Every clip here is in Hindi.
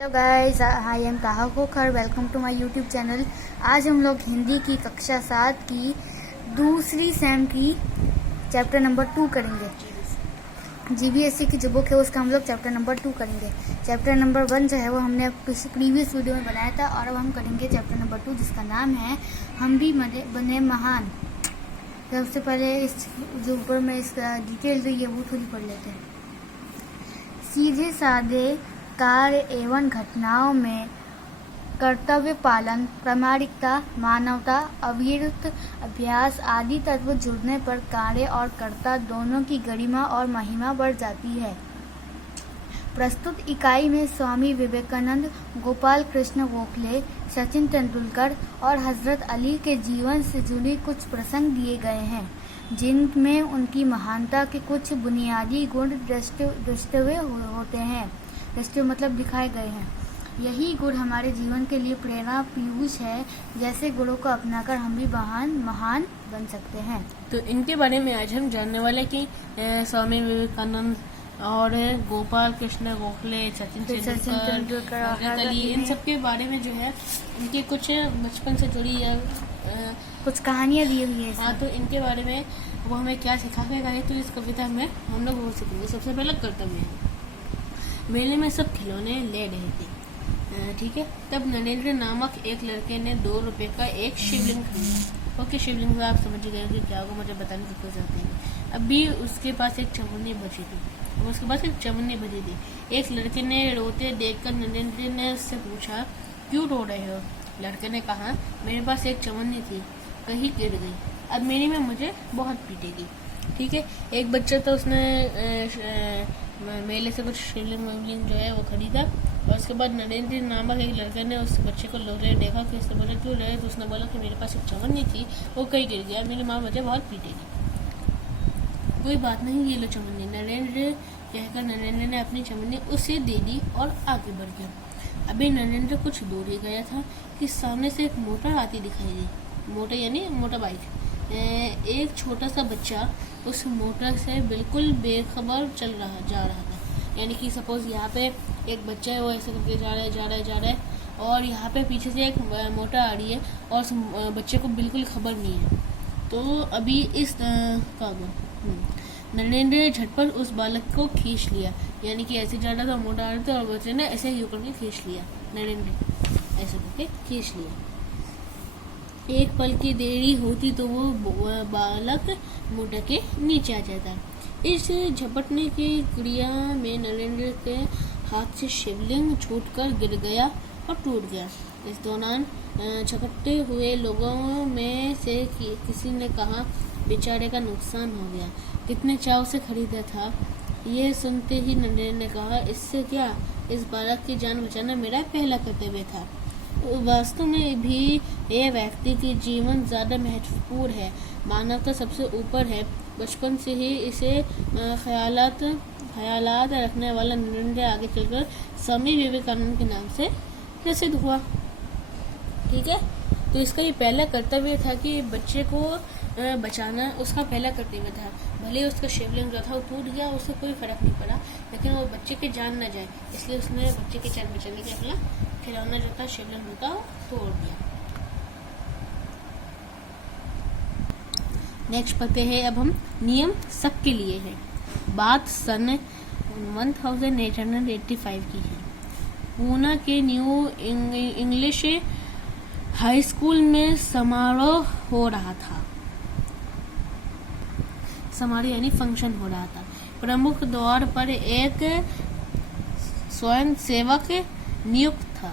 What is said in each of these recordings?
Hello guys, I am Taha Khokhar. Welcome to my YouTube channel. आज हम लोग हिंदी की कक्षा 7 की दूसरी सेम की चैप्टर नंबर 2 करेंगे। जीबीएसई की जो बुक है उसका हम लोग चैप्टर नंबर 2 करेंगे। चैप्टर नंबर 1 जो है वो हमने प्रीवियस वीडियो में बनाया था और अब हम करेंगे चैप्टर नंबर 2 जिसका नाम है हम भी बने महान। सबसे पहले इस जो ऊपर में इसका डिटेल दी है वो थोड़ी पढ़ लेते हैं। सीधे साधे कार्य एवं घटनाओं में कर्तव्य पालन, प्रामाणिकता, मानवता, अविरत अभ्यास आदि तत्व जुड़ने पर कार्य और कर्ता दोनों की गरिमा और महिमा बढ़ जाती है। प्रस्तुत इकाई में स्वामी विवेकानंद, गोपाल कृष्ण गोखले, सचिन तेंदुलकर और हजरत अली के जीवन से जुड़े कुछ प्रसंग दिए गए हैं जिनमें उनकी महानता के कुछ बुनियादी गुण दृष्टव्य होते हैं। दृष्टि मतलब दिखाए गए हैं। यही गुण हमारे जीवन के लिए प्रेरणा पीयूष है। जैसे गुणों को अपनाकर हम भी महान बन सकते हैं। तो इनके बारे में आज हम जानने वाले कि स्वामी विवेकानंद और गोपाल कृष्ण गोखले, सचिन तेंदुलकर, हजरत अली, इन सब के बारे में जो है इनके कुछ बचपन से जुड़ी कुछ कहानियां दी हुई है। हाँ, तो इनके बारे में वो हमें क्या सिखा के गए तो इस कविता में हम लोग वो सीखेंगे। सबसे पहला कर्तव्य है। मेले में सब खिलौने ले रहे थे, ठीक है। तब नरेंद्र नामक एक लड़के ने 2 रुपए का एक शिवलिंग खरीदा। ओके, शिवलिंग में आप समझ गए कि क्या होगा, मुझे बताने की कोशिश करते हैं। अभी उसके पास एक चमुन्नी बची थी। एक लड़के ने रोते देखकर नरेंद्र ने उससे पूछा, क्यों रो रहे हो? लड़के ने कहा, मेरे पास एक चमुन्नी थी, कहीं गिर गई, अब मेरी में मुझे बहुत पीटेगी। ठीक है। एक बच्चा तो उसने मेले से कुछ शिवलिंग जो है वो खरीदा और उसके बाद नरेंद्र नामक एक लड़के ने उस बच्चे को लो रहे देखा कि इसने बोला क्यों रहे, तो उसने बोला कि मेरे पास एक चवन्नी थी, वो कहीं गिर गया, मेरी माँ मुझे बहुत पीटेगी। कोई बात नहीं, ये लो चवन्नी। नरेंद्र कहकर नरेंद्र ने अपनी चवन्नी उसे दे दी और आगे बढ़ गया। अभी नरेंद्र कुछ दूर ही गया था कि सामने से एक मोटर आती दिखाई दी। मोटर यानी मोटर बाइक। एक छोटा सा बच्चा उस मोटर से बिल्कुल बेखबर जा रहा था। यानी कि सपोज यहाँ पे एक बच्चा है, वो ऐसे करके जा रहा है और यहाँ पे पीछे से एक मोटर आ रही है और उस बच्चे को बिल्कुल खबर नहीं है। तो अभी इस नरेंद्र झटपट उस बालक को खींच लिया। यानी कि ऐसे जा रहा था, मोटर आ रही थी और बच्चे ने ऐसे ही करके खींच लिया। नरेंद्र ऐसे करके खींच लिया। एक पल की देरी होती तो वो बालक मोटर के नीचे आ जाता। इस झपटने की क्रिया में नरेंद्र के हाथ से शिवलिंग छूटकर गिर गया और टूट गया। इस दौरान झपटते हुए लोगों में से किसी ने कहा, बेचारे का नुकसान हो गया, कितने चाव से खरीदा था। यह सुनते ही नरेंद्र ने कहा, इससे क्या, इस बालक की जान बचाना मेरा पहला कर्तव्य था। वास्तव में भी यह व्यक्ति की जीवन ज्यादा महत्वपूर्ण है। मानवता सबसे ऊपर है। बचपन से ही इसे ख्यालात रखने वाला नरेंद्र आगे चलकर स्वामी विवेकानंद के नाम से प्रसिद्ध हुआ। ठीक है। तो इसका ये पहला कर्तव्य था कि बच्चे को बचाना उसका पहला कर्तव्य था। भले उसका शिवलिंग जो था वो टूट गया, उससे कोई फर्क नहीं पड़ा, लेकिन वो बच्चे की जान न जाए, इसलिए उसने बच्चे की जान बचाने के अपना खिलौना जो था, शिवलिंग जो था, तोड़ दिया। नेक्स्ट पढ़ते हैं अब हम। नियम सबके लिए है। बात सन 1885 की है। पूना के न्यू इंग्लिश हाई स्कूल में समारोह हो रहा था। समारोह यानी फंक्शन हो रहा था। प्रमुख द्वार पर एक स्वयं सेवक नियुक्त था।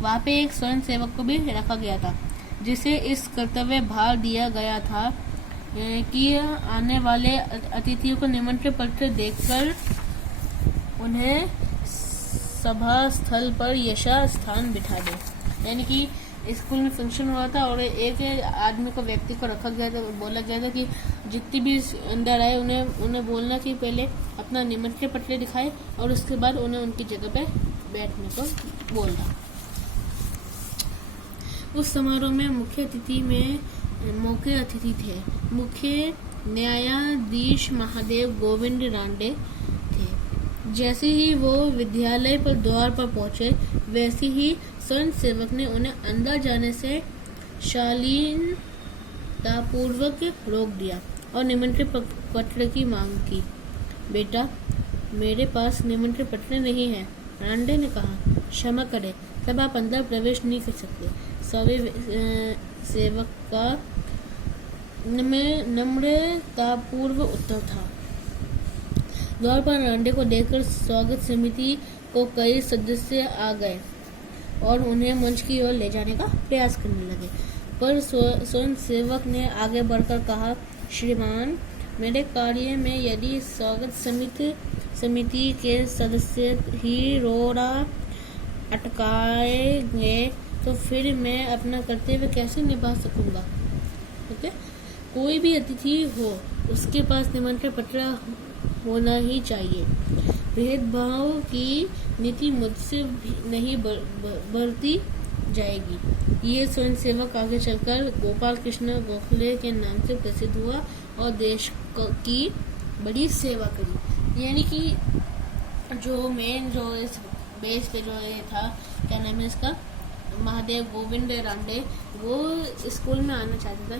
वहाँ पे एक स्वयं सेवक को भी रखा गया था जिसे इस कर्तव्य भार दिया गया था कि आने वाले अतिथियों को निमंत्रण पत्र देकर उन्हें सभा स्थल पर यशा स्थान बिठा दे। यानी कि स्कूल में फंक्शन हुआ था और एक आदमी को, व्यक्ति को रखा गया था, बोला गया था कि जितने भी अंदर आए उन्हें बोलना कि पहले अपना निमंत्रण पत्र दिखाए और उसके बाद उन्हें उनकी जगह पे बैठने को बोलना। उस समारोह में मुख्य अतिथि थे मुख्य न्यायाधीश महादेव गोविंद रांडे थे। जैसे ही वो विद्यालय पर द्वार पर पहुंचे, वैसे ही स्वयं सेवक ने उन्हें अंदर जाने से शालीनतापूर्वक रोक दिया और निमंत्रण पत्र की मांग की। बेटा, मेरे पास निमंत्रण पत्र नहीं है, रांडे ने कहा। क्षमा करें, तब आप अंदर प्रवेश नहीं कर सकते। सभी सेवक का नम्रतापूर्व उत्तर था। द्वार पर रांडे को देखकर स्वागत समिति को कई सदस्य आ गए और उन्हें मंच की ओर ले जाने का प्रयास करने लगे, पर स्वयं सेवक ने आगे बढ़कर कहा, श्रीमान, मेरे कार्य में यदि स्वागत समिति के सदस्य ही रोड़ा अटकाएंगे तो फिर मैं अपना कर्तव्य कैसे निभा सकूंगा। ओके, कोई भी अतिथि हो, उसके पास निमंत्रण पत्र होना ही चाहिए। भेदभाव की नीति मुझसे नहीं बरती जाएगी। ये स्वयंसेवक आगे चलकर गोपाल कृष्ण गोखले के नाम से प्रसिद्ध हुआ और देश की बड़ी सेवा करी। यानी कि जो मेन जो इस बेस पे जो ये था, क्या नाम है इसका, महादेव गोविंद रांडे, वो स्कूल में आना चाहता था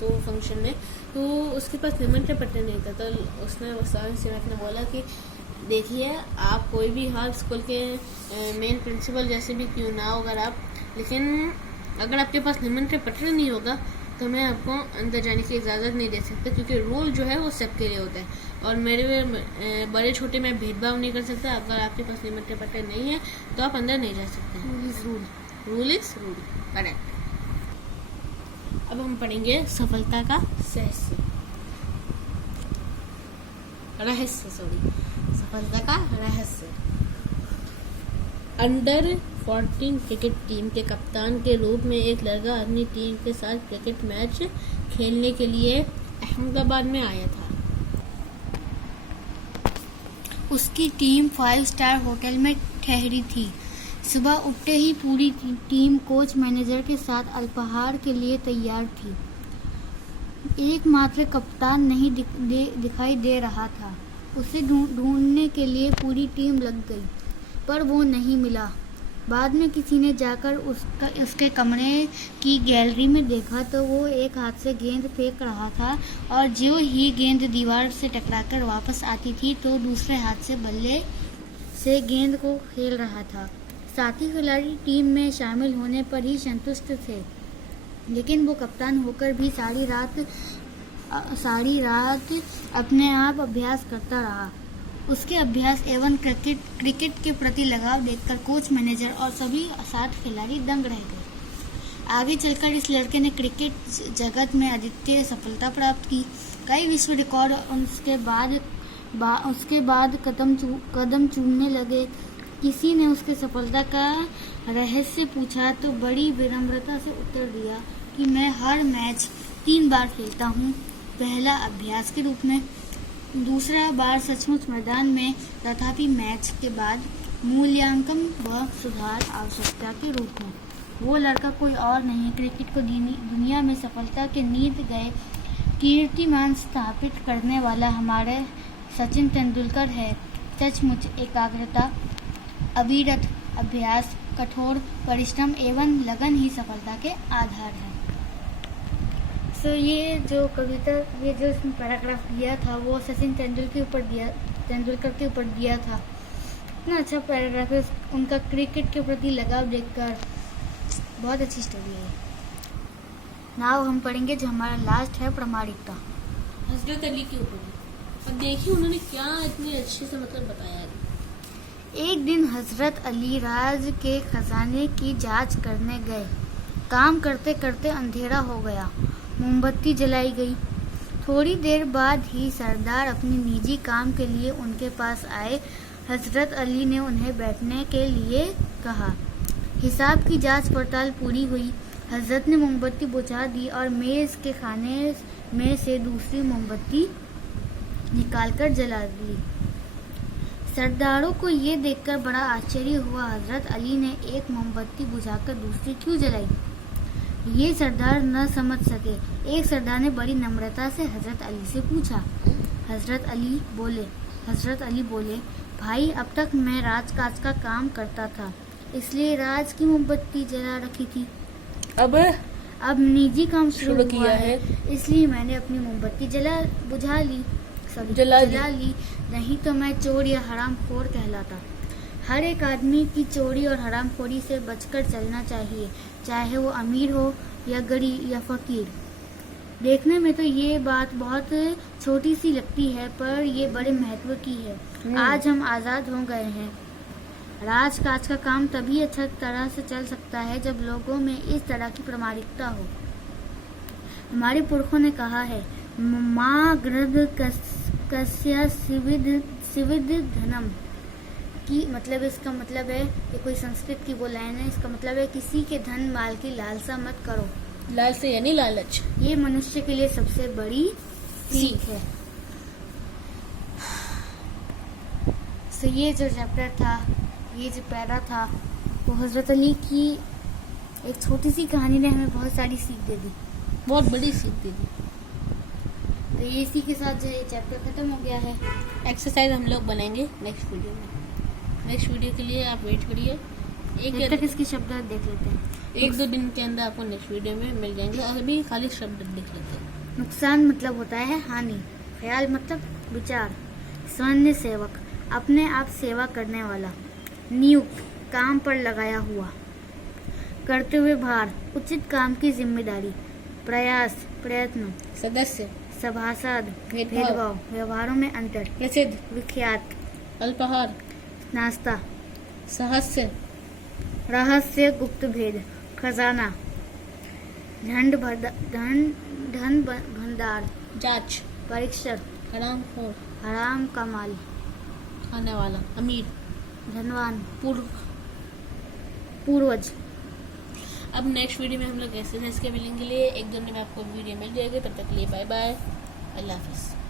तो फंक्शन में, तो उसके पास निमंत्रण पत्र नहीं था। तो उसने स्वयंसेवक ने बोला कि देखिए, आप कोई भी हाल स्कूल के मेन प्रिंसिपल जैसे भी क्यों ना हो अगर आप, लेकिन अगर आपके पास निमंत्रण पत्र नहीं होगा तो मैं आपको अंदर जाने की इजाज़त नहीं दे सकता, क्योंकि रूल जो है वो सबके लिए होता है और मेरे बड़े छोटे में भेदभाव नहीं कर सकता। अगर आपके पास निमंत्रण पत्र नहीं है तो आप अंदर नहीं जा सकते। Rule is rule, correct. अब हम पढ़ेंगे सफलता का सफलता का रहस्य। अंडर 14 क्रिकेट टीम के कप्तान के रूप में एक लड़का अपनी टीम के साथ क्रिकेट मैच खेलने के लिए अहमदाबाद में आया था। उसकी टीम 5 स्टार होटल में ठहरी थी। सुबह उठते ही पूरी टीम कोच मैनेजर के साथ अल्पाहार के लिए तैयार थी। एकमात्र कप्तान नहीं दिखाई दे रहा था। उसे ढूंढने के लिए पूरी टीम लग गई, पर वो नहीं मिला। बाद में किसी ने जाकर उसके कमरे की गैलरी में देखा तो वो एक हाथ से गेंद फेंक रहा था और जो ही गेंद दीवार से टकराकर वापस आती थी तो दूसरे हाथ से बल्ले से गेंद को खेल रहा था। साथी खिलाड़ी टीम में शामिल होने पर ही संतुष्ट थे, लेकिन वो कप्तान होकर भी सारी रात अपने आप अभ्यास करता रहा। उसके अभ्यास एवं क्रिकेट के प्रति लगाव देखकर कोच, मैनेजर और सभी 7 खिलाड़ी दंग रह गए। आगे चलकर इस लड़के ने क्रिकेट जगत में अद्वितीय सफलता प्राप्त की। कई विश्व रिकॉर्ड उसके बाद कदम चूमने लगे। किसी ने उसके सफलता का रहस्य पूछा तो बड़ी विनम्रता से उत्तर दिया कि मैं हर मैच 3 बार खेलता हूँ। पहला अभ्यास के रूप में, दूसरा बार सचमुच मैदान में, तथापि मैच के बाद मूल्यांकन व सुधार आवश्यकता के रूप में। वो लड़का कोई और नहीं, क्रिकेट को दुनिया में सफलता के नीत गए कीर्तिमान स्थापित करने वाला हमारे सचिन तेंदुलकर है। सचमुच एकाग्रता, अविरत अभ्यास, कठोर परिश्रम एवं लगन ही सफलता के आधार है। ये जो कविता, ये जो इसमें पैराग्राफ दिया था वो सचिन तेंदुलकर के ऊपर दिया था। इतना अच्छा पैराग्राफ है, उनका क्रिकेट के प्रति लगाव देखकर बहुत अच्छी स्टोरी है। नाउ हम पढ़ेंगे जो हमारा लास्ट है, प्रामाणिकता। हजरत अली के ऊपर। अब देखिए उन्होंने क्या इतनी अच्छे से मतलब बताया है। एक दिन हजरत अली राज के खजाने की जांच करने गए। काम करते करते अंधेरा हो गया। मोमबत्ती जलाई गई। थोड़ी देर बाद ही सरदार अपने निजी काम के लिए उनके पास आए। हजरत अली ने उन्हें बैठने के लिए कहा। हिसाब की जांच पड़ताल पूरी हुई। हजरत ने मोमबत्ती बुझा दी और मेज के खाने में से दूसरी मोमबत्ती निकालकर जला दी। सरदारों को ये देखकर बड़ा आश्चर्य हुआ। हजरत अली ने एक मोमबत्ती बुझाकर दूसरी क्यों जलाई, ये सरदार न समझ सके। एक सरदार ने बड़ी नम्रता से हजरत अली से पूछा। हजरत अली बोले, भाई, अब तक मैं राजकाज का काम करता था, इसलिए राज की मोमबत्ती जला रखी थी। अब निजी काम शुरू किया हुआ है। इसलिए मैंने अपनी मोमबत्ती बुझा ली, जला ली। नहीं तो मैं चोर या हरामखोर कहलाता। हर एक आदमी की चोरी और हरामखोरी से बचकर चलना चाहिए, चाहे वो अमीर हो या गरीब या फकीर। देखने में तो ये बात बहुत छोटी सी लगती है, पर ये बड़े महत्व की है। आज हम आजाद हो गए हैं। राजकाज का काम तभी अच्छा तरह से चल सकता है जब लोगों में इस तरह की प्रामाणिकता हो। हमारे पुरखों ने कहा है, माँ गृध कस्य सिविद धनम की मतलब, इसका मतलब है, ये कोई संस्कृत की वो लाइन है, इसका मतलब है किसी के धन माल की लालसा मत करो। लाल से यानी लालच। ये मनुष्य के लिए सबसे बड़ी सीख है। तो ये जो चैप्टर था, ये जो पैरा था, वो हजरत अली की एक छोटी सी कहानी ने हमें बहुत सारी सीख दे दी, बहुत बड़ी सीख दे दी। तो ये इसी के साथ जो ये चैप्टर खत्म हो गया है। एक्सरसाइज हम लोग बनाएंगे नेक्स्ट वीडियो में। नेक्स्ट वीडियो के लिए आप वेट करिए। जब तक इसके शब्द देख लेते हैं। 1-2 दिन के अंदर आपको नेक्स्ट वीडियो में मिल जाएंगे। अभी खाली शब्द देख लेते हैं। नुकसान मतलब होता है हानि, ख्याल मतलब विचार, स्वर्ण सेवक अपने आप सेवा करने वाला, नियुक्त काम पर लगाया हुआ, करते हुए भार उचित काम की जिम्मेदारी, प्रयास प्रयत्न, सदस्य सभासद भेदभाव, भेदभाव, व्यवहारों में अंतर, प्रसिद्ध विख्यात, अल्पाहार, नाश्ता, सहस्य, रहस्य गुप्त भेद, खजाना, धन भंडार, जांच, परीक्षण, हरामखोर, हराम का माल, खाने वाला, अमीर, धनवान, पूर्व। पूर्वज। अब नेक्स्ट वीडियो में हम लोग एक्सरसाइज के मिलेंगे लिए 1-2 दिन में आपको वीडियो मिल जाएगी। तब तक के लिए बाय बाय, अल्लाह हाफिज़।